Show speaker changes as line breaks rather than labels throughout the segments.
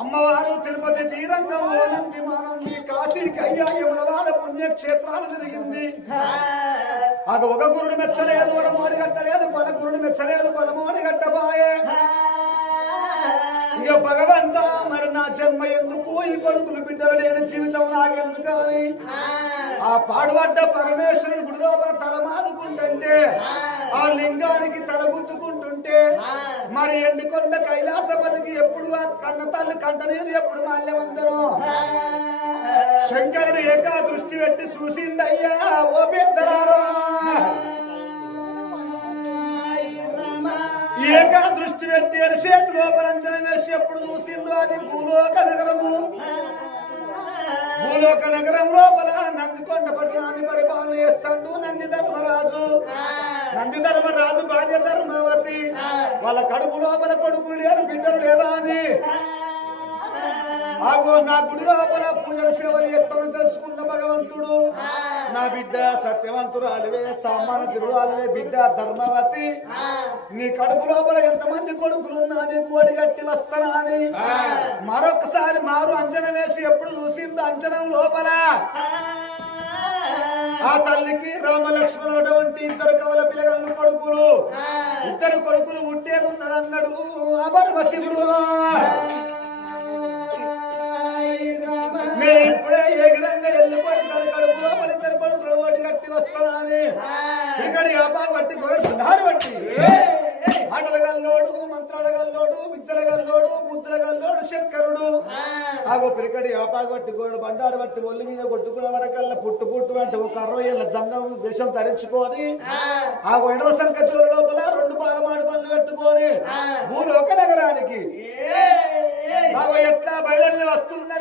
అమ్మవారు తిరుపతి తీరంగం ఓనంది మానంది కాశీకి అయ్యా పుణ్యక్షేత్రాలు జరిగింది అది ఒక గురుడు మెచ్చలేదు మనం అడిగట్టలేదు పల గురుడు మెచ్చలేదు పలము అడిగట్టబాయే ఇక భగవంత మరి నా జన్మ ఎందుకు? ఈ కొడుకులు బిడ్డలు లేని జీవితం నాకెందుకు అని ఆ పాడుబడ్డ పరమేశ్వరుడు గుడిలో తల మాదుకుంటే ఆ లింగానికి తల గుర్తుకుంటూ ఉంటే మరి ఎండుకొండ కైలాసపతికి ఎప్పుడు కన్న తల్లి కంటనీరు ఎప్పుడు మాల్యమందరం? శంకరుడు ఏకా దృష్టి పెట్టి చూసిండయ్యా ఓ పెద్దరారా. ఏకా దృష్టి పెట్టి చేతి లోపలంచనం వేసి ఎప్పుడు చూసిందో అది భూలోక నగరము. భూలోక నగరం లోపల నందికొండ పట్టణాన్ని పరిపాలన చేస్తాడు నంది ధర్మరాజు. నంది ధర్మరాజు భార్య ధర్మవతి. వాళ్ళ కడుపు లోపల కొడుకులు లేరు బిడ్డలు లేరా అని. ఆగో నా గుడి లోపల పూజల సేవలు చేస్తామని తెలుసుకున్న భగవంతుడు. నా బిడ్డ సత్యవంతుడు అలవే సామాన తిరుగాలవే బిడ్డ ధర్మవతి. నీ కడుపు లోపల ఎంతమంది కొడుకులున్నా నీకు ఒడిగట్టి వస్తానా అని. మరొకసారి మారు అంచనా వేసి ఎప్పుడు చూసిందో అంచనం లోపల. ఆ తల్లికి రామలక్ష్మణుడు వంటి ఇద్దరు కవల పిల్లగలను కొడుకులు. ఇద్దరు కొడుకులు పుట్టేది ఉన్నదన్నాడు. అపరమశివుడు నేను ఇప్పుడే ఎగిరంగా వెళ్ళిపోయి తన కడుపు లోపల ఇద్దరు కొడుకులు ఓడి కట్టి వస్తానని ఇక్కడ యాపా పట్టి గొర్రె దారి పట్టి ఆటలగల్లోడు మంత్రాలగల్లోడు విద్యలగల్లోడు బుద్ధులగల్లోడు శంకరుడు. ఆగో పిరికడి యాపా పట్టి గోడు బండారు పట్టి ఒళ్ళు మీద కొట్టుకున్న వరకల్లా పుట్టు పుట్టు అంటే ఒక అరవై ఏళ్ళ జంగం వేషం ధరించుకొని ఆగో ఎడవ సంఖ చోరు లోపల రెండు పాలమాడు పనులు పెట్టుకొని భూలోక నగరానికి. ఎట్లా బయలుదేరి వస్తున్నాడే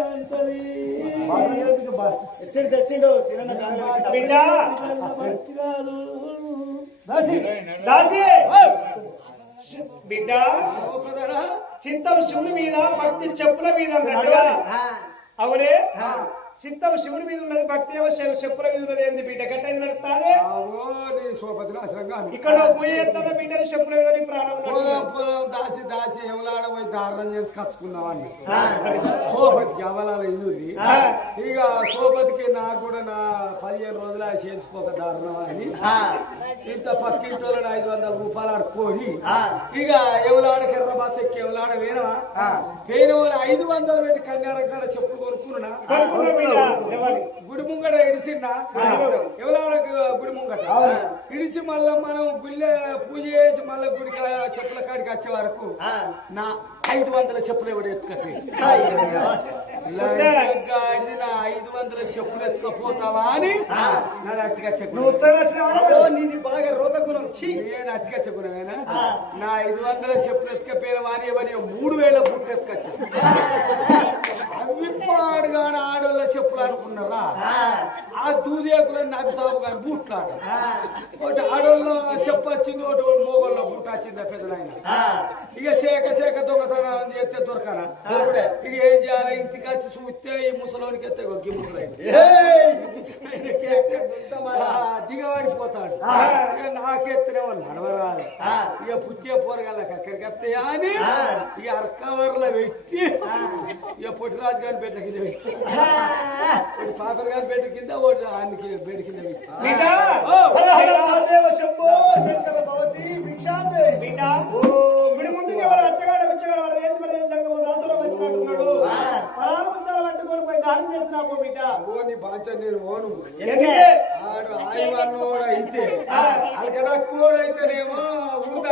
అంటది
తెచ్చిండు
బిడ్డ
మంచి కాదు
దాసి దాసి బిడ్డ చింతం శివుని మీద భక్తి చెప్పుల మీద అవునే? చింతం శివుని మీద ఉన్నది భక్తి ఏమో చెప్పుల మీద ఉన్నది ఏంది బిడ్డ? గట్టది నడుస్తానే?
నీ
ఇక్కడ పోయి ఎత్తున్న బిడ్డని చెప్పుల మీద నీ ప్రాణం
పోదాం దాసి దాసి ఎవలాడ పోయి దారుణం చేసి కచ్చుకున్నామని సోపతికి అవలాల ఇల్లు ఇక సోపతికి నాకు కూడా నా పదిహేను రోజులు ఆ చేయించుకోక దారుణం అని. ఇంత పక్కింటి వాళ్ళని ఐదు వందల రూపాయలు ఆడుకొని ఇక ఎవలాడ కిర్ర బస్ ఎక్కి ఎవలాడ వేరే వాళ్ళు ఐదు వందలు పెట్టి కన్యారం కాడ చెప్పులు కొనుక్కున్నా? గుడి ముంగట ఎవరాడ గుడి ముంగట ఇడిచి మళ్ళా మనం గుళ్ళే పూజ చేసి మళ్ళా గుడికి ఆ చెప్పుల కాడికి వచ్చే వరకు నా ఐదు వందల చెప్పులు ఎవడు ఎత్తుకట్టే? నా ఐదు వందల చెప్పులు ఎత్తుకపోతావా అని నా అట్టిగా చెప్పు
నువ్వు ఉత్తరం వచ్చినావా?
నీది బాగా రోత గుణం. ఛీ.
నేను అట్టిగా చెప్పుకున్నావేనా నా ఐదు వందల చెప్పులు ఎత్తుకపోయిన వాని ఇవన్నీ మూడు వేల బుట్లు ఎత్తుకొచ్చు అవి పాడుగా ఆడోళ్ళ చెప్పులు అనుకున్నారా ఆ. దూదేకులని నబి సాబు గారి బూట్లు ఆట ఒకటి ఆడోళ్ళ చెప్పు వచ్చింది ఒకటి మోగోళ్ళ బూట్ వచ్చింది పెద్దనాయన ఇక సేక సేక దొంగతనం చేస్తే దొరకనా? ఇక ఏం చేయాలి? ఇంటికి వచ్చి చూస్తే ఈ ముసలోనికి ఎత్తే ఈ ముసలైన దిగబడిపోతాడు. నాకెత్తనే వాళ్ళు నడవరాదు. ఇక పుట్టే పోరగాళ్ళకి అక్కడికి వస్తాయా అని ఇక అర్కవర్లో పెట్టి ఇక పొట్టిరాజు గారి బెడ్ల కింద పెట్టి ఒకటి పాపర్ గారి బెడ్ కింద ఒకటి ఆయనకి కింద
బిడ్డ. బిడ్డ బిడ్డ
బాంచ నేను ఓను ఆడు అయితే అలకడక్కుడు అయితేనేమో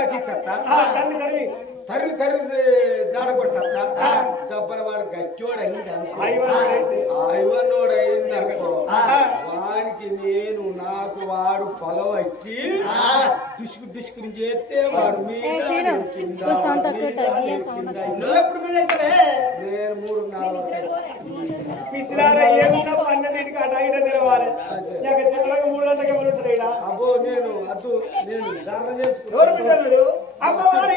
ఊరు దాటిచ్చట
ఆ, తల్లి తల్లి
తరిగి తరిగి దాడ కొట్టట దెబ్బల వాడు గట్టోడు అయింది అయింది అనుకో వానికి నేను నాకు వాడు పొగవచ్చి డుసుకు డుసుకుని చేస్తే వాడు నేను మూడు నాలుగు
ఏమున్నా పన్నెండింటికి అటు మూడు గంటలకు ఎవరు ఉంటారు ఈడ?
అబ్బో నేను అదు నేను?
అమ్మవారు